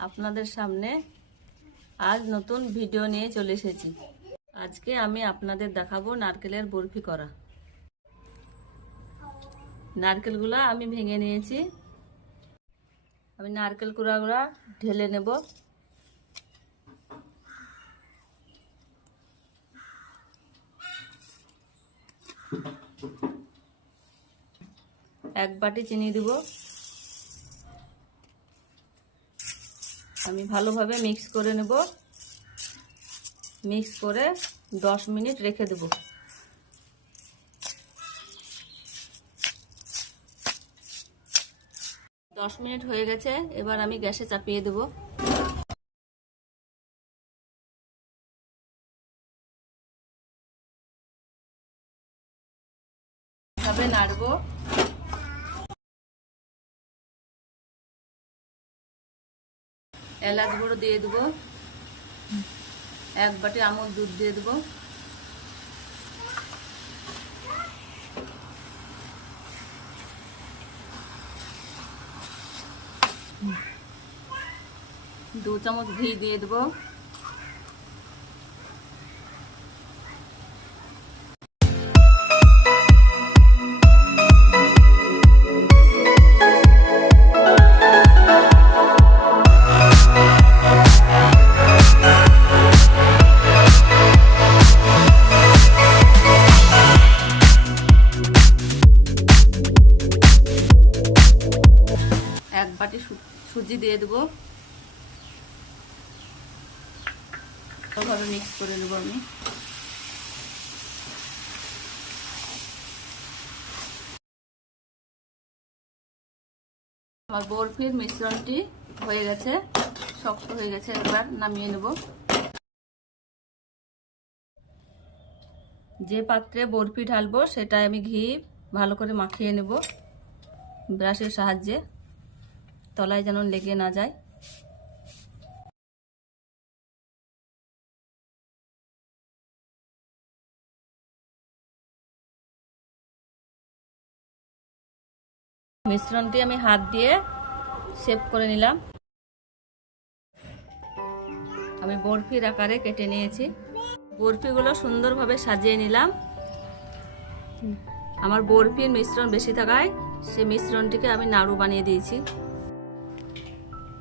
আপনাদের সামনে আজ নতুন ভিডিও নিয়ে চলে এসেছি। আজকে আমি আপনাদের দেখাবো নারকেলের বরফি করা। নারকেলগুলো আমি ভেঙে নিয়েছি। আমি নারকেল কুড়াগুলো ঢেলে নেব। এক বাটি চিনি দিব। আমি ভালোভাবে মিক্স করে নেব। মিক্স করে 10 মিনিট রেখে দেব। দশ মিনিট হয়ে গেছে, এবার আমি গ্যাসে চাপিয়ে দেব। এভাবে নাড়বো। এলাচ গুঁড়ো দিয়ে দেবো। এক বাটি আমুল দুধ দিয়ে দেবো। দু চামচ ঘি দিয়ে দেবো। এক বাটি সুজি দিয়ে দেবো। ভালোভাবে মিক্স করে নেব আমি। আমার বরফির মিশ্রণটি হয়ে গেছে, শক্ত হয়ে গেছে। এবার নামিয়ে নেব। যে পাত্রে বরফি ঢালবো সেটাই আমি ঘি ভালো করে মাখিয়ে নেব ব্রাশের সাহায্যে, তলায় যেন লেগে না যায়। মিশ্রণটি আমি হাত দিয়ে শেপ করে নিলাম। আমি বরফির আকারে কেটে নিয়েছি। বরফিগুলো সুন্দরভাবে সাজিয়ে নিলাম। আমার বরফির মিশ্রণ বেশি থাকায় সে মিশ্রণটিকে আমি নাড়ু বানিয়ে দিয়েছি।